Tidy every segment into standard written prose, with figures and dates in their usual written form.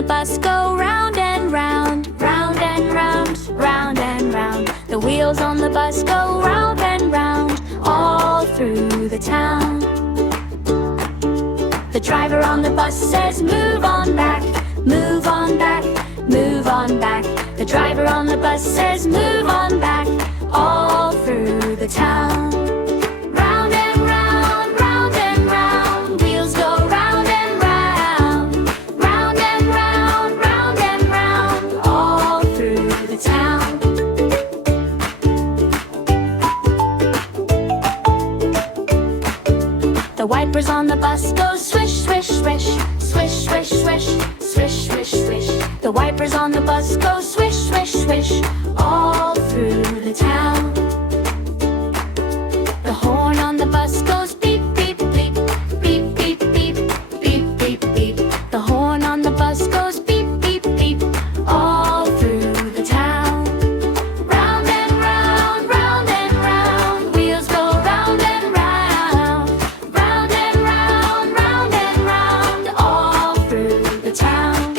the bus go round and round, round and round, round and round. The wheels on the bus go round and round, all through the town. The driver on the bus says, move on back, move on back, move on back. The driver on the bus says, move on back, all through the town. Round and round, round and round, wheels go round and round, round and round, round and round, all through the town. The wipers on the bus go swish, swish, swish, swish, swish, swish, swish, swish, swish. The wipers on the bus go swish, swish, swish, all through the town. The horn on the bus goes beep, beep, beep, beep, beep, beep, beep, beep, beep. The horn on the bus goes beep, beep, beep, all through the town. Round and round, round and round, wheels go round and round, round and round, round and round, all through the town.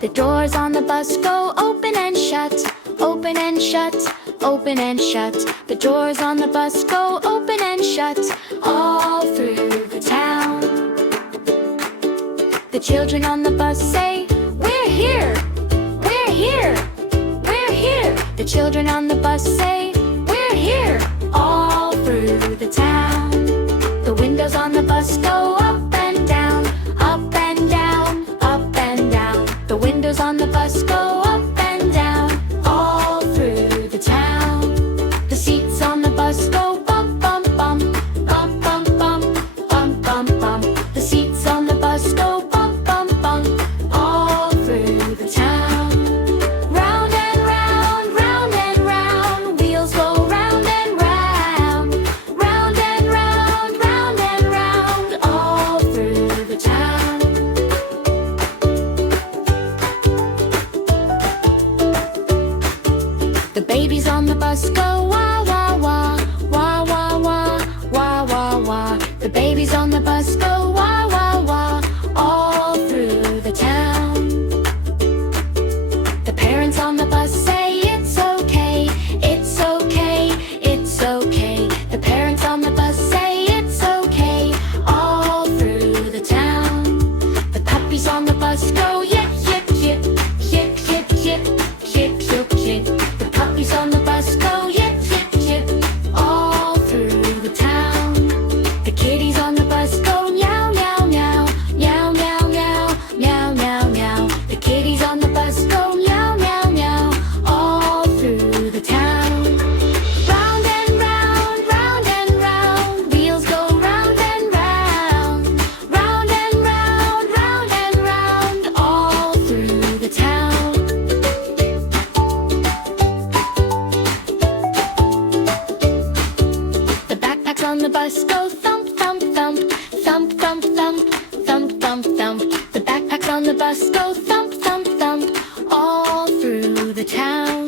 The doors on the bus go open and shut, open and shut, open and shut. The doors on the bus go open and shut, all through the town. The children on the bus say, we're here, we're here, we're here. The children on the bus say, we're here, all through the town. The windows on the bus go up and down, up and down, up and down. The windows on the bus go up and down, all through the town. The seats on the bus go bump, bump, bump, bump, bump, bump, bump, bump, bump. The seats on the bus go bump, bump, bump, all through the town. Round and round, round and round, wheels go round and round, round and round, round and round, all through the town. The babies on the bus go wah, wah, wah, wah, wah, wah, wah, wah, wah. The babies on the bus go wah, wah, wah, all through the town. The parents on the bus say, it's okay, it's okay, it's okay. The parents on the bus say, it's okay, all through the town. The puppies on the bus go yip, yip, yip, yip, yip, yip, yip, yip, yip. The puppies on the bus go yip, yip, yip, all through the town. The kitties on the bus go meow, meow, meow, meow, meow, meow, meow, meow, meow. The kitties on the bus go meow, meow, meow, all through the town. Round and round, round and round, wheels go round and round, round and round, round and round, all through the town. The backpacks on the bus go thump, thump, thump, thump, thump, thump, thump, thump, thump. The backpacks on the bus go thump, thump, thump, all through the town.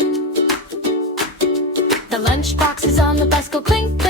The lunch boxes on the bus go clink,